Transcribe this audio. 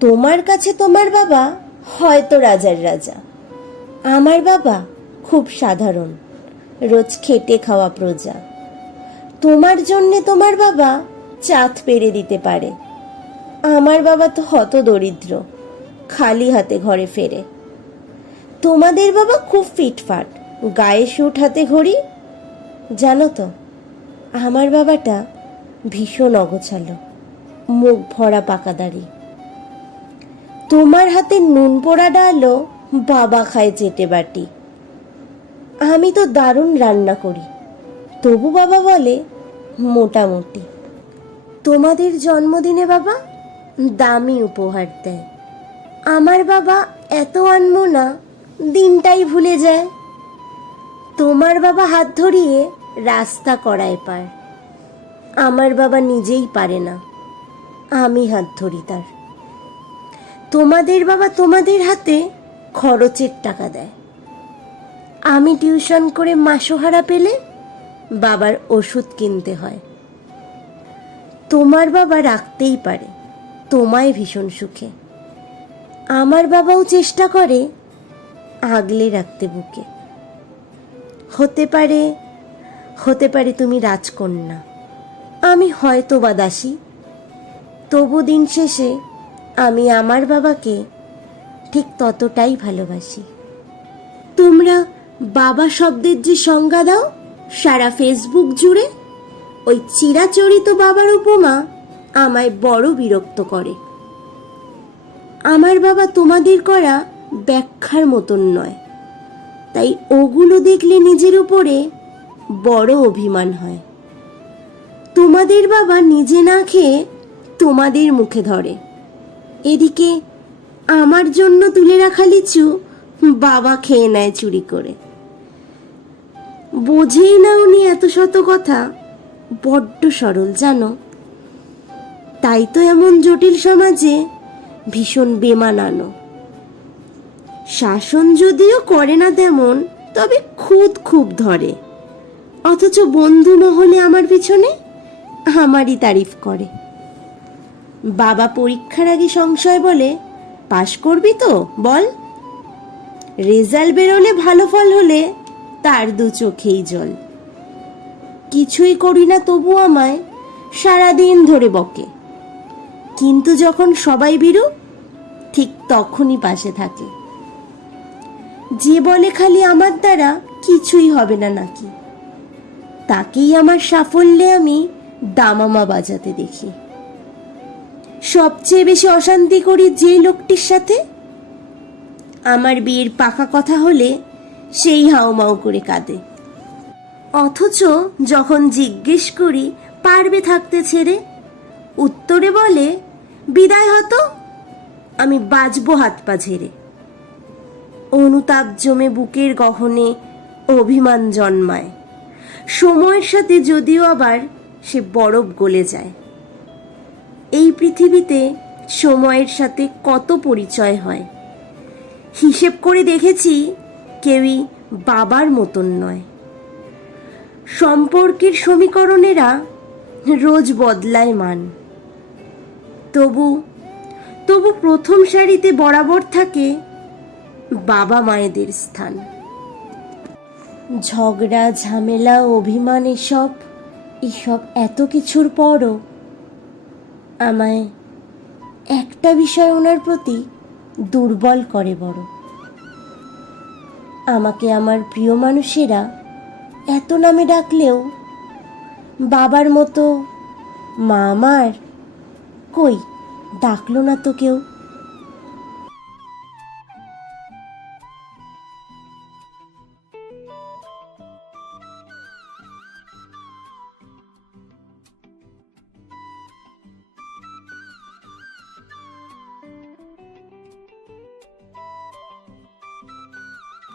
তোমার কাছে তোমার বাবা হয়তো রাজার রাজা, আমার বাবা খুব সাধারণ, রোজ খেটে খাওয়া প্রজা। তোমার জন্যে তোমার বাবা চাঁদ পেরে দিতে পারে, আমার বাবা তো হত দরিদ্র, খালি হাতে ঘরে ফেরে। তোমাদের বাবা খুব ফিটফাট, গায়ে স্যুট হাতে ঘড়ি। জানো তো, আমার বাবাটা ভীষণ অগোছালো, মুখ ভরা পাকা দাড়ি। তোমার হাতে নুন পোড়া ডালও বাবা খায় চেটে বাটি। আমি তো দারুণ রান্না করি, তবু বাবা বলে মোটামুটি। তোমাদের জন্মদিনে বাবা দামি উপহার দেয়, আমার বাবা এত আনমো না, দিনটাই ভুলে যায়। তোমার বাবা হাত ধরিয়ে রাস্তা করায় পার, আমার বাবা নিজেই পারে না, আমি হাত ধরি তার। তোমাদের বাবা তোমাদের হাতে খরচের টাকা দেয়, আমি টিউশন করে মাসোহারা পেলে বাবার ওষুধ কিনতে হয়। তোমার বাবা রাখতেই পারে তোমায় ভীষণ সুখে, আমার বাবাও চেষ্টা করে আগলে রাখতে বুকে। হতে পারে তুমি রাজকন্যা, আমি হয়তো বা দাসী, তবু দিন শেষে আমি আমার বাবাকে ঠিক ততটাই ভালোবাসি। তোমরা বাবা শব্দের যে সংজ্ঞা দাও সারা ফেসবুক জুড়ে, ওই চিরাচরিত বাবার উপমা আমায় বড় বিরক্ত করে। আমার বাবা তোমাদের করা ব্যাখ্যার মতন নয়, তাই ওগুলো দেখলে নিজের উপরে বড় অভিমান হয়। তোমাদের বাবা নিজে না খেয়ে তোমাদের মুখে ধরে, এদিকে আমার জন্য তুলে রাখা লিচু বাবা খেয়ে নেয় চুরি করে। বোঝেই না উনি এত শত কথা, বড্ড সরল জানো, তাই তো এমন জটিল সমাজে ভীষণ বেমানানো। শাসন যদিও করে না তেমন, তবে খুব ধরে, অথচ বন্ধু মহলে আমার পিছনে আমারই তারিফ করে। বাবা পরীক্ষার আগে সংশয় বলে, পাশ করবি তো বল? রেজাল্ট বেরোলে ভালো ফল হলে তার দু চোখেই জল। কিছুই করি না তবু আমায় সারাদিন ধরে বকে, কিন্তু যখন সবাই বিরূপ ঠিক তখনই পাশে থাকে। যে বলে খালি আমার দ্বারা কিছুই হবে না নাকি, তাকেই আমার সাফল্যে আমি দামামা বাজাতে দেখি। সবচেয়ে বেশি অশান্তি করি যে লোকটির সাথে, আমার বিয়ের পাকা কথা হলে সেই হাউমাউ করে কাঁদে, অথচ যখন জিজ্ঞেস করি পারবে থাকতে ছেড়ে, উত্তরে বলে বিদায় হতো, আমি বাজবো হাত পা ঝেড়ে। অনুতাপ জমে বুকের গহনে অভিমান জন্মায়, সময়ের সাথে যদিও আবার সে বরফ গলে যায়। এই পৃথিবীতে সময়ের সাথে কত পরিচয় হয়, হিসেব করে দেখেছি কেউই বাবার মতন নয়। সম্পর্কের সমীকরণেরা রোজ বদলায় মান, তবু প্রথম সারিতে বরাবর থাকে বাবা মায়েদের স্থান। ঝগড়া ঝামেলা অভিমান এসব এত কিছুর পরও আমায় একটা বিষয় ওনার প্রতি দুর্বল করে বড়। আমাকে আমার প্রিয় মানুষেরা এত নামে ডাকলেও বাবার মতো মা আমার কই ডাকলো না তো কেউ।